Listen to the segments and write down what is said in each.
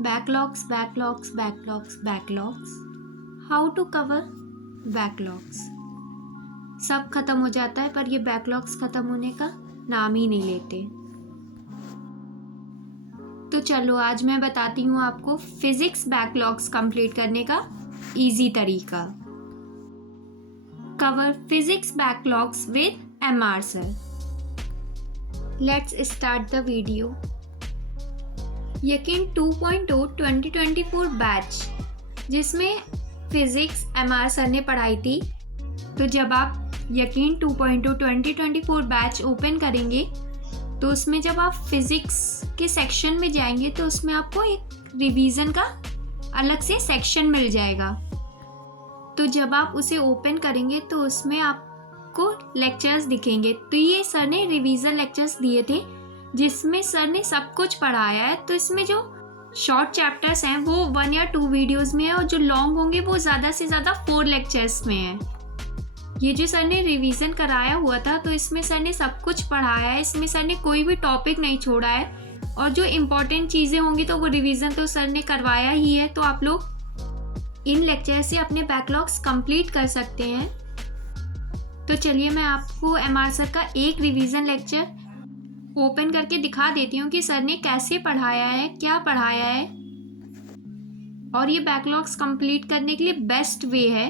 Backlogs, backlogs, backlogs, backlogs. How to cover backlogs. सब खत्म हो जाता है पर ये बैकलॉग्स खत्म होने का नाम ही नहीं लेते। तो चलो आज मैं बताती हूँ आपको फिजिक्स बैकलॉग्स कंप्लीट करने का इजी तरीका। Cover physics backlogs with MR sir. Let's start the video. यकीन 2.0 2024 बैच जिसमें फिजिक्स MR सर ने पढ़ाई थी। तो जब आप यकीन 2.0 2024 बैच ओपन करेंगे तो उसमें जब आप फिजिक्स के सेक्शन में जाएंगे तो उसमें आपको एक रिवीजन का अलग से सेक्शन मिल जाएगा। तो जब आप उसे ओपन करेंगे तो उसमें आपको लेक्चर्स दिखेंगे। तो ये सर ने रिवीजन लेक्चर्स दिए थे जिसमें सर ने सब कुछ पढ़ाया है। तो इसमें जो शॉर्ट चैप्टर्स हैं वो 1 या 2 वीडियोस में है और जो लॉन्ग होंगे वो ज़्यादा से ज़्यादा 4 लेक्चर्स में है। ये जो सर ने रिवीजन कराया हुआ था तो इसमें सर ने सब कुछ पढ़ाया है। इसमें सर ने कोई भी टॉपिक नहीं छोड़ा है और जो इम्पोर्टेंट चीज़ें होंगी तो वो रिवीजन तो सर ने करवाया ही है। तो आप लोग इन लेक्चर से अपने बैकलॉग्स कंप्लीट कर सकते हैं। तो चलिए मैं आपको MR सर का एक रिवीजन लेक्चर ओपन करके दिखा देती हूँ कि सर ने कैसे पढ़ाया है, क्या पढ़ाया है और ये बैकलॉग्स कंप्लीट करने के लिए बेस्ट वे है।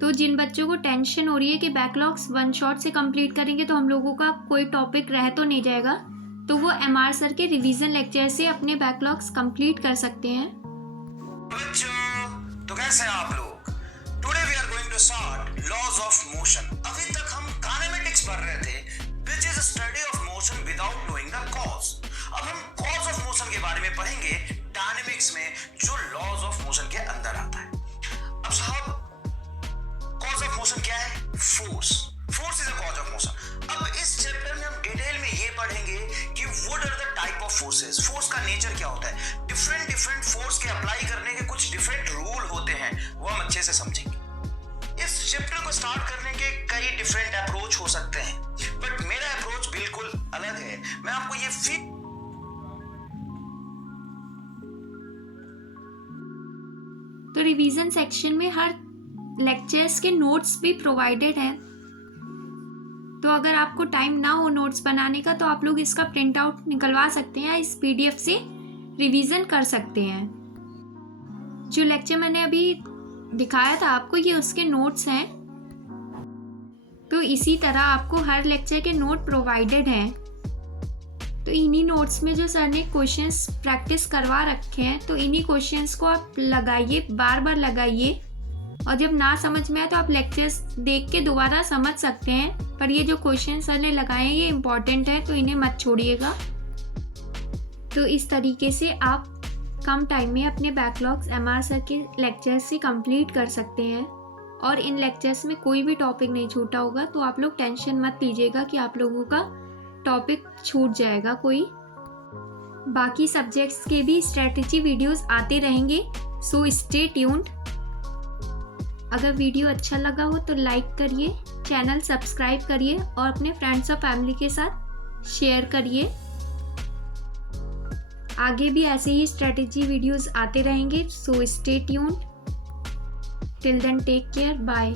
तो जिन बच्चों को टेंशन हो रही है कि बैकलॉग्स वन शॉट से कंप्लीट करेंगे तो हम लोगों का कोई टॉपिक रह तो नहीं जाएगा, तो वो MR सर के रिवीजन लेक्चर से अपने बैकलॉग्स कंप्लीट कर सकते हैं। बच्चों, तो कैसे हैं आप लोग? Today we are going to start laws of motion. अभी तक हम काइनेमेटिक्स पढ़ रहे थे, which is study of motion without knowing the cause. अब हम कॉज ऑफ मोशन के बारे में पढ़ेंगे डायनेमिक्स में, जो लॉज ऑफ मोशन के अंदर आता है। अब साहब, कॉज ऑफ मोशन क्या है? Force. Force is a cause of motion. अब इस चैप्टर में हम डिटेल में ये पढ़ेंगे कि what are the type of forces, force का नेचर क्या होता है, डिफरेंट फोर्स के अप्लाई करने के कुछ डिफरेंट रूल होते हैं, वो हम अच्छे से समझेंगे। इस चैप्टर को स्टार्ट करने के कई डिफरेंट अप्रोच हो सकते हैं, बट मेरा अप्रोच बिल्कुल अलग है। मैं आपको ये तो रिवीजन सेक्शन में हर लेक्चर्स के नोट्स भी प्रोवाइडेड हैं। तो अगर आपको टाइम ना हो नोट्स बनाने का तो आप लोग इसका प्रिंट आउट निकलवा सकते हैं या इस PDF से रिवीजन कर सकते हैं। जो लेक्चर मैंने अभी दिखाया था आपको, ये उसके नोट्स हैं। तो इसी तरह आपको हर लेक्चर के नोट प्रोवाइडेड हैं। तो इन्हीं नोट्स में जो सर ने क्वेश्चंस प्रैक्टिस करवा रखे हैं तो इन्हीं क्वेश्चंस को आप लगाइए, बार बार लगाइए, और जब ना समझ में आए तो आप लेक्चर्स देख के दोबारा समझ सकते हैं। पर ये जो क्वेश्चन सर ने लगाए हैं ये इम्पॉर्टेंट है तो इन्हें मत छोड़िएगा। तो इस तरीके से आप कम टाइम में अपने बैकलॉग्स MR सर के लेक्चर्स से कंप्लीट कर सकते हैं। और इन लेक्चर्स में कोई भी टॉपिक नहीं छूटा होगा, तो आप लोग टेंशन मत लीजिएगा कि आप लोगों का टॉपिक छूट जाएगा कोई। बाकी सब्जेक्ट्स के भी स्ट्रेटजी वीडियोस आते रहेंगे, सो स्टे ट्यून्ड। अगर वीडियो अच्छा लगा हो तो लाइक करिए, चैनल सब्सक्राइब करिए और अपने फ्रेंड्स और फैमिली के साथ शेयर करिए। आगे भी ऐसे ही स्ट्रेटजी वीडियोस आते रहेंगे, so stay tuned. Till then take care, bye.